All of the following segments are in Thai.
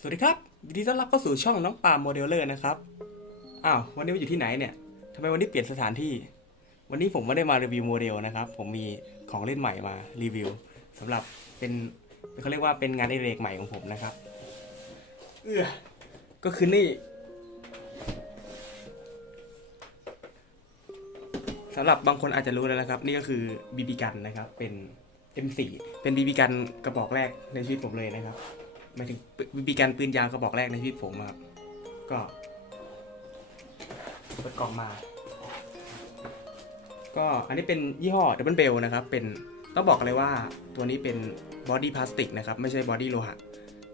สวัสดีครับยินดีต้อนรับเข้าสู่ช่องน้องปามโมเดลเลอร์นะครับ อ้าววันนี้มาอยู่ที่ไหนเนี่ยทำไมวันนี้เปลี่ยนสถานที่ วันนี้ผมไม่ได้มารีวิวโมเดลนะครับ ผมมีของเล่นใหม่มารีวิวสำหรับเป็นเขาเรียกว่าเป็นงานอดิเรกใหม่ของผมนะครับ เออก็คือนี่สำหรับบางคนอาจจะรู้แล้วนะครับ นี่ก็คือบีบีกันนะครับ เป็น M4 เป็นบีบีกันกระบอกแรกในชีวิตผมเลยนะครับ หมายถึงบีบีกันปืนยาวกระบอกแรกในชีวิตผมครับ ก็เปิดกล่องมา ก็อันนี้เป็นยี่ห้อดับเบิลเบลนะครับ เป็นต้องบอกเลยว่าตัวนี้เป็นบอดี้พลาสติกนะครับ ไม่ใช่บอดี้โลหะ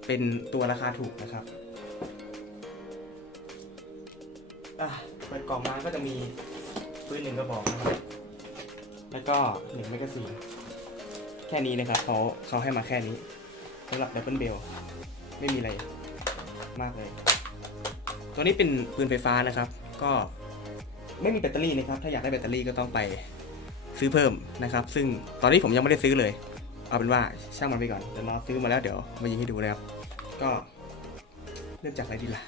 เป็นตัวราคาถูกนะครับอะเปิดกล่องมาก็จะมีปืนหนึ่งกระบอกนะครับ แล้วก็หนึ่งแมกกาซีนแค่นี้นะครับเขาเขาให้มาแค่นี้สำหรับดับเบิลเบล ไม่มีอะไรมากเลย ตัวนี้เป็นปืนไฟฟ้านะครับ ก็ไม่มีแบตเตอรี่นะครับ ถ้าอยากได้แบตเตอรี่ก็ต้องไปซื้อเพิ่มนะครับ ซึ่งตอนนี้ผมยังไม่ได้ซื้อเลย เอาเป็นว่าช่างมันไปก่อนเดี๋ยวเราซื้อมาแล้วเดี๋ยวมายิงให้ดูนะครับ ก็เริ่มจากอะไรดีล่ะ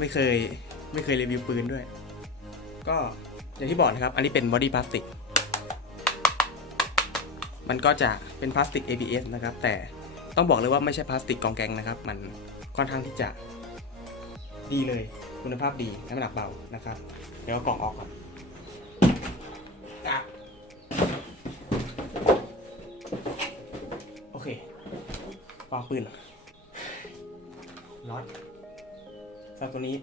ไม่เคยไม่เคยรีวิวปืนด้วย ก็อย่างที่บอกนะครับ อันนี้เป็นบอดี้พลาสติก มันก็จะเป็นพลาสติก ABS นะครับ แต่ ต้องบอกเลยว่าไม่ใช่พลาสติกกองแกงนะครับ มันค่อนข้างที่จะดีเลย คุณภาพดีน้ำหนักเบานะครับ เดี๋ยวกล่องออกก่อนโอเควางปืนน็อตสำหรับตัวนี้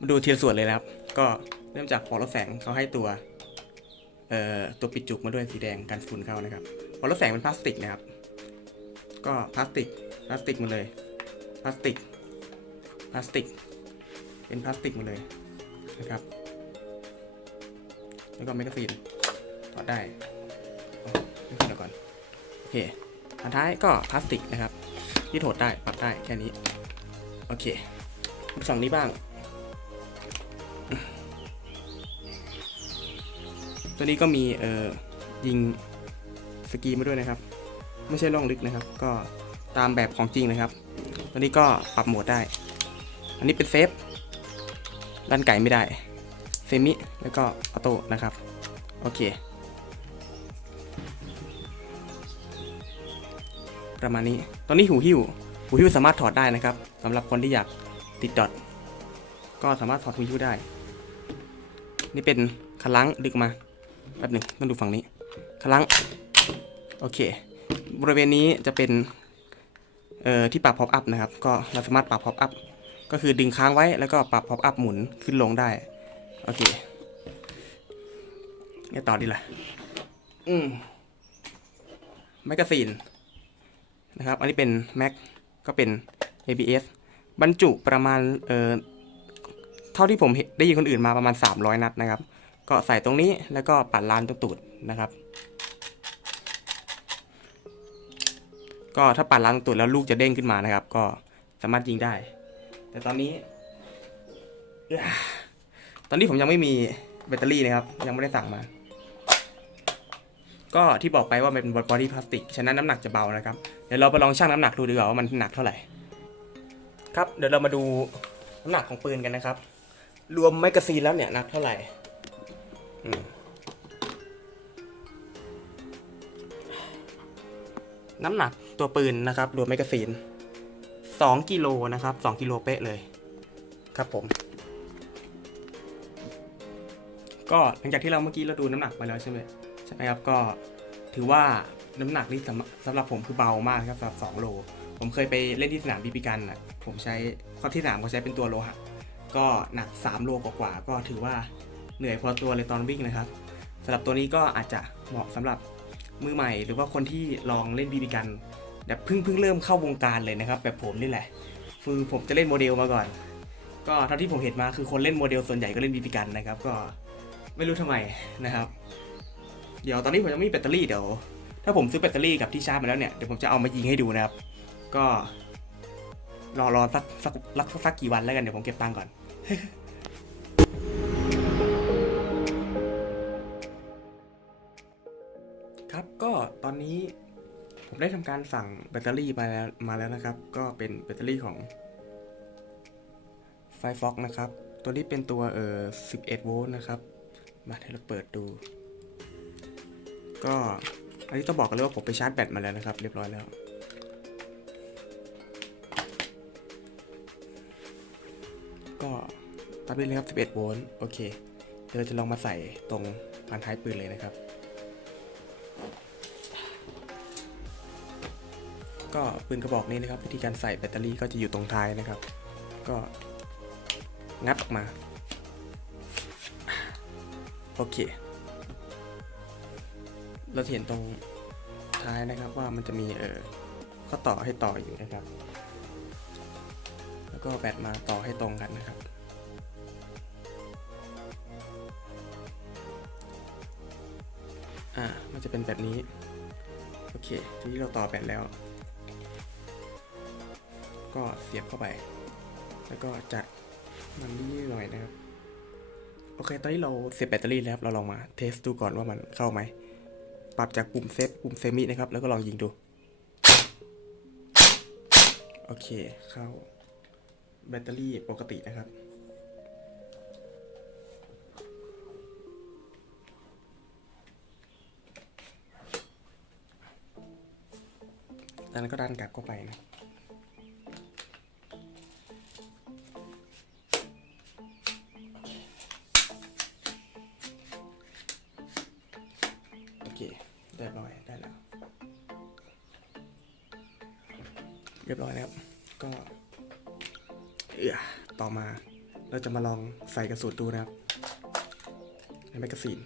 มาดูทีละส่วนเลยนะครับ ก็เริ่มจากปลอรถแสงเขาให้ตัว เอ่อ ตัวปิดจุกมาด้วยสีแดงกันฝุ่นเข้านะครับปลอรถแสงเป็นพลาสติกนะครับ ก็พลาสติกพลาสติกหมาเลยพลาสติกพลาสติก เป็นพลาสติกหมาเลยนะครับแล้วก็แมกกาซีนถอดได้ไม่ขึ้นก่อนโอเคอันท้ายก็พลาสติกนะครับที่ถอดได้ปรับได้แค่นี้ โอเคมาฝั่งนี้บ้าง ตัวนี้ก็มีเอ่อยิงสกีมาด้วยนะครับ ไม่ใช่ล่องลึกนะครับ ก็ตามแบบของจริงนะครับตัวนี้ก็ปรับโหมดได้ อันนี้เป็นเซฟลั่นไก่ไม่ได้เซมิแล้วก็ออโต้นะครับ โอเค ประมาณนี้ ตอนนี้หูหิ้ว หูหิ้วสามารถถอดได้นะครับสำหรับคนที่อยากติดดอทก็สามารถถอดหูหิ้วได้ นี่เป็นคลังดึกมาแป๊บหนึ่งต้องดูฝั่งนี้คลังโอเค บริเวณนี้จะเป็นเอ่อที่ปรับ pop up นะครับ ก็เราสามารถปรับ pop up ก็คือดึงค้างไว้แล้วก็ปรับ pop up หมุนขึ้นลงได้ โอเคไงต่อดีล่ะ อืมแมกกาซีนนะครับ อันนี้เป็น Mac ก็เป็น ABS บรรจุประมาณเอ่อเท่าที่ผมได้ยินคนอื่นมาประมาณ 300 นัดนะครับ ก็ใส่ตรงนี้แล้วก็ปัดลานตรงตูดนะครับ ก็ถ้าปัดลางตูดแล้วลูกจะเด้งขึ้นมานะครับ ก็สามารถยิงได้ แต่ตอนนี้ ตอนนี้ผมยังไม่มีแบตเตอรี่นะครับ ยังไม่ได้สั่งมา ก็ที่บอกไปว่ามันเป็นบอดี้พลาสติก ฉะนั้นน้ำหนักจะเบานะครับ เดี๋ยวเราไปลองชั่งน้ำหนักดูดีกว่าว่ามันหนักเท่าไหร่ ครับ เดี๋ยวเรามาดูน้ำหนักของปืนกันนะครับ รวมแมกกาซีนแล้วเนี่ยหนักเท่าไหร่น้ำหนัก ตัวปืนนะครับรวมแมกกาซีน2กิโลนะครับ2กิโลเป๊ะเลยครับผม ก็หลังจากที่เราเมื่อกี้เราดูน้ำหนักไปแล้วใช่ไหมใช่ไหมครับก็ถือว่าน้ำหนักนี่สำหรับสำหรับผมคือเบามากครับสำหรับ2โลผมเคยไปเล่นที่สนามบีบีกันอะผมใช้ข้อที่สนามเขาใช้เป็นตัวโลหะก็หนัก3โลกว่าๆก็ถือว่าเหนื่อยพอตัวเลยตอนวิ่งนะครับสำหรับตัวนี้ก็อาจจะเหมาะสำหรับมือใหม่ หรือว่าคนที่ลองเล่นบีบีกัน แบบเพิ่งเพิ่งเริ่มเข้าวงการเลยนะครับ แบบผมนี่แหละ คือผมจะเล่นโมเดลมาก่อน ก็เท่าที่ผมเห็นมาคือคนเล่นโมเดลส่วนใหญ่ก็เล่นบีบีกันนะครับ ก็ไม่รู้ทำไมนะครับ เดี๋ยวตอนนี้ผมยังไม่มีแบตเตอรี่เดี๋ยว ถ้าผมซื้อแบตเตอรี่กับที่ชาร์จมาแล้วเนี่ยเดี๋ยวผมจะเอามายิงให้ดูนะครับ ก็รอรอสักสักสักสักกี่วันแล้วกันเดี๋ยวผมเก็บตังค์ก่อน ได้ทำการสั่งแบตเตอรี่มาแล้วมาแล้วนะครับ ก็เป็นแบตเตอรี่ของไฟฟ็อกนะครับ ตัวนี้เป็นตัวเอ่อ 11 โวลต์นะครับ มาให้เราเปิดดู ก็อันนี้ต้องบอกกันเลยว่าผมไปชาร์จแบตมาแล้วนะครับ เรียบร้อยแล้ว ก็ตัดไปเลยครับ 11 โวลต์ โอเค เดี๋ยวเราจะลองมาใส่ตรงพันท้ายปืนเลยนะครับ ก็ปืนกระบอกนี้นะครับวิธีการใส่แบตเตอรี่ก็จะอยู่ตรงท้ายนะครับ ก็งัดออกมาโอเค เราเห็นตรงท้ายนะครับว่ามันจะมีเออข้อต่อให้ต่ออยู่นะครับ แล้วก็แบตมาต่อให้ตรงกันนะครับ อ่า มันจะเป็นแบบนี้ โอเค ทีนี้เราต่อแบตแล้ว ก็เสียบเข้าไป แล้วก็จัดมันนิดหน่อยนะครับ โอเค ตอนนี้เราเสียบแบตเตอรี่แล้วครับ เราลองมาเทสดูก่อนว่ามันเข้าไหม ปรับจากปุ่มเซฟปุ่มเซมินะครับ แล้วก็ลองยิงดู โอเค เข้าแบตเตอรี่ปกตินะครับจากนั้นก็ดันกลับเข้าไปนะ แล้วเรียบร้อยแล้วก็เอือต่อมาเราจะมาลองใส่กระสุนดูนะครับในแมกกาซีน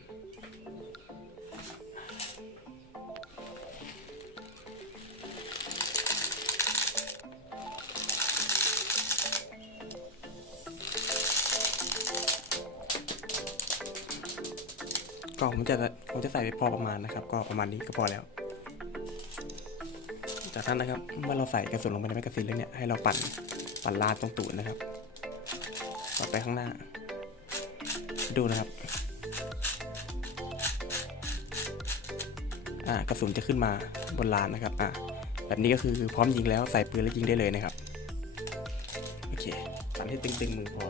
ก็ผมจะผมจะใส่ไปพอประมาณนะครับ ก็ประมาณนี้ก็พอแล้ว จากนั้นนะครับเมื่อเราใส่กระสุนลงไปในแมกกาซีนแล้วเนี่ยให้เราปั่นปั่นลาดตรงตูดนะครับ ต่อไปข้างหน้า ดูนะครับอ่ากระสุนจะขึ้นมาบนลานนะครับอ่าแบบนี้ก็คือพร้อมยิงแล้วใส่ปืนแล้วยิงได้เลยนะครับ โอเคปั่นให้ตึงๆมือพอ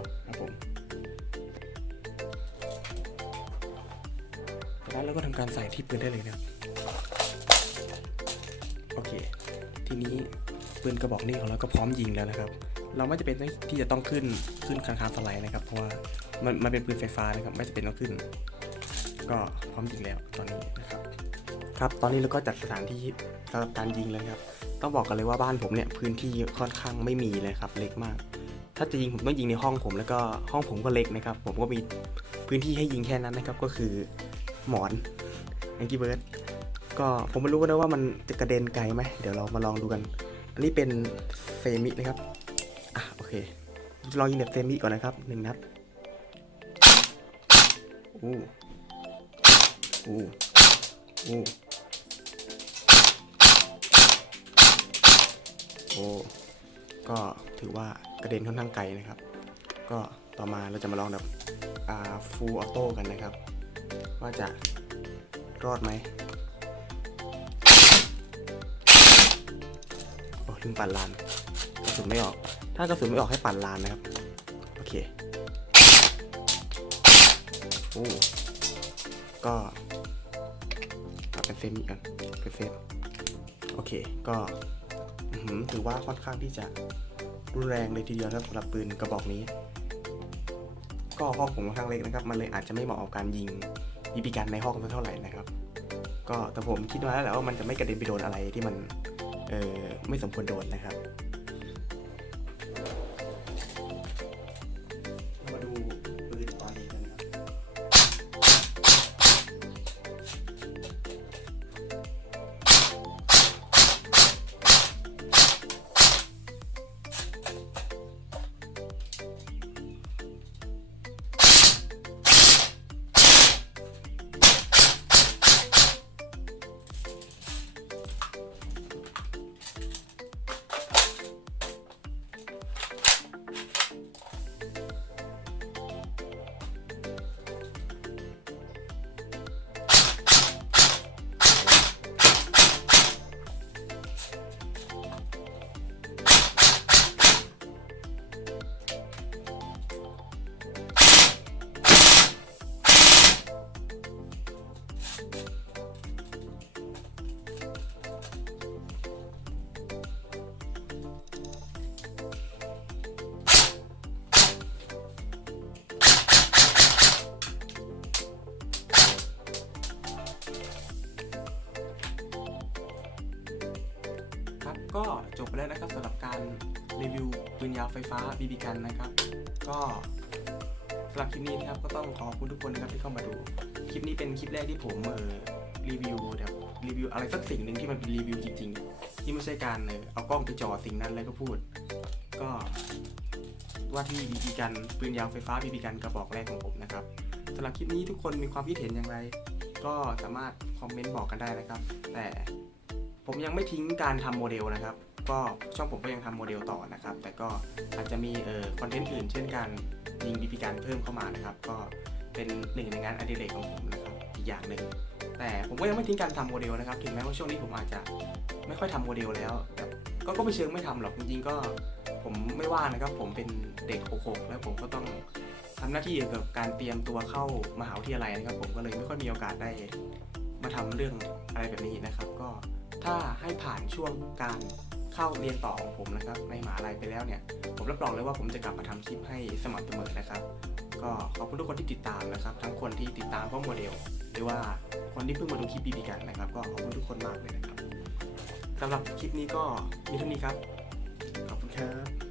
ครับผมจากนั้นเราก็ทำการใส่ที่ปืนได้เลยนะครับโอเค ทีนี้ปืนกระบอกนี้ของเราก็พร้อมยิงแล้วนะครับ เราไม่จะเป็นที่จะต้องขึ้นขึ้นคานคานสไลด์นะครับ เพราะว่ามันมันเป็นปืนไฟฟ้านะครับ ไม่จะเป็นต้องขึ้น ก็พร้อมยิงแล้วตอนนี้นะครับ ครับ ตอนนี้เราก็จัดสถานที่สำหรับการยิงแล้วครับ ต้องบอกกันเลยว่าบ้านผมเนี่ยพื้นที่ค่อนข้างไม่มีเลยครับ เล็กมาก ถ้าจะยิงผมต้องยิงในห้องผมแล้วก็ห้องผมก็เล็กนะครับ ผมก็มีพื้นที่ให้ยิงแค่นั้นนะครับ ก็คือ หมอนแองกี้เบิร์ดก็ผมไม่รู้นะว่ามันจะกระเด็นไกลไหมเดี๋ยวเรามาลองดูกัน อันนี้เป็นเซมินะครับ อะโอเค ลองยิงแบบเซมิก่อนนะครับหนึ่งนัดอู้อู้อู้โอ้ก็ถือว่ากระเด็นค่อนข้างไกลนะครับ ก็ต่อมาเราจะมาลองแบบอ่าฟูลออโต้กันนะครับ ว่าจะรอดไหมโอ้ลืมปั่นลานกระสุนไม่ออก ถ้ากระสุนไม่ออกให้ปั่นลานนะครับ โอเคโอ้ก็เอาเป็นเซมิกันเป็นเซฟโอเค ก็ถือว่าค่อนข้างที่จะรุนแรงเลยทีเดียวนะครับสำหรับปืนกระบอกนี้ ก็ห้องผมค่อนข้างเล็กนะครับ มันเลยอาจจะไม่เหมาะกับการยิงบีบีกันในห้องเท่าไหร่นะครับ ก็แต่ผมคิดมาแล้วแหละว่ามันจะไม่กระเด็นไปโดนอะไรที่มันเออไม่สมควรโดนนะครับ ก็จบไปแล้วนะครับสำหรับการรีวิวปืนยาวไฟฟ้าบีบีกันนะครับ ก็สำหรับคลิปนี้นะครับก็ต้องขอบคุณทุกคนนะครับที่เข้ามาดู คลิปนี้เป็นคลิปแรกที่ผมเออรีวิวแบบรีวิวอะไรสักสิ่งหนึ่งที่มันเป็นรีวิวจริงๆ ที่ไม่ใช่การเออเอากล้องไปจ่อสิ่งนั้นแล้วก็พูด ก็ว่าที่บีบีกันปืนยาวไฟฟ้าบีบีกันกระบอกแรกของผมนะครับสำหรับคลิปนี้ทุกคนมีความคิดเห็นอย่างไร ก็สามารถคอมเมนต์บอกกันได้นะครับ แต่ ผมยังไม่ทิ้งการทำโมเดลนะครับ ก็ช่องผมก็ยังทำโมเดลต่อนะครับ แต่ก็อาจจะมีเอ่อคอนเทนต์อื่น เช่นการยิงบีบีกันเพิ่มเข้ามานะครับ ก็เป็นหนึ่งในงานอดิเรกของผมนะครับอีกอย่างหนึ่งแต่ผมก็ยังไม่ทิ้งการทำโมเดลนะครับ ถึงแม้ว่าช่วงนี้ผมอาจจะไม่ค่อยทำโมเดลแล้วแต่ก็ก็ไม่เชิงไม่ทำหรอกจริงๆก็ผมไม่ว่างนะครับผมเป็นเด็กโคกแล้วผมก็ต้องทำหน้าที่เกี่ยวกับการเตรียมตัวเข้ามหาวิทยาลัยนะครับ ผมก็เลยไม่ค่อยมีโอกาสได้มาทำเรื่องอะไรแบบนี้นะครับ ถ้าให้ผ่านช่วงการเข้าเรียนต่อของผมนะครับ ในมหาลัยไปแล้วเนี่ย ผมรับรองเลยว่าผมจะกลับมาทำคลิปให้สม่ำเสมอนะครับ ก็ขอบคุณทุกคนที่ติดตามนะครับ ทั้งคนที่ติดตามเพราะโมเดล หรือว่าคนที่เพิ่งมาดูคลิปบีบีกันนะครับ ก็ขอบคุณทุกคนมากเลยนะครับสำหรับคลิปนี้ก็มีเท่านี้ครับ ขอบคุณครับ